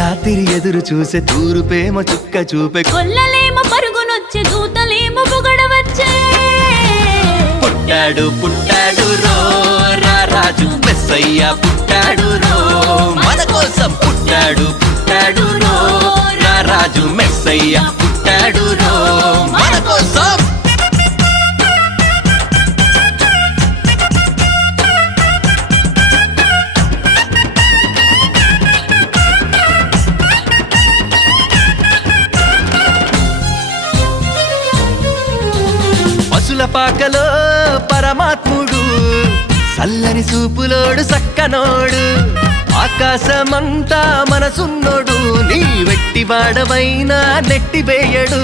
రాత్రి ఎదురు చూసే తూరుపేమో చుక్క చూపే కొల్లలేమో పరుగునొచ్చే దూతలేమో పొగడవచ్చే పుట్టాడు పుట్టాడు రో రా రాజు మెస్సయ్య పుట్టాడు రో మన కోసం పుట్టాడు పుట్టాడు రో రా రాజు మెస్సయ్య పుట్టాడు రో మన కోసం పశుల పాకలో పరమాత్ముడు చల్లని సూపులోడు సక్కనోడు ఆకాశమంతా మనసున్నోడు నీ వెట్టివాడవైనా నెట్టివేయడు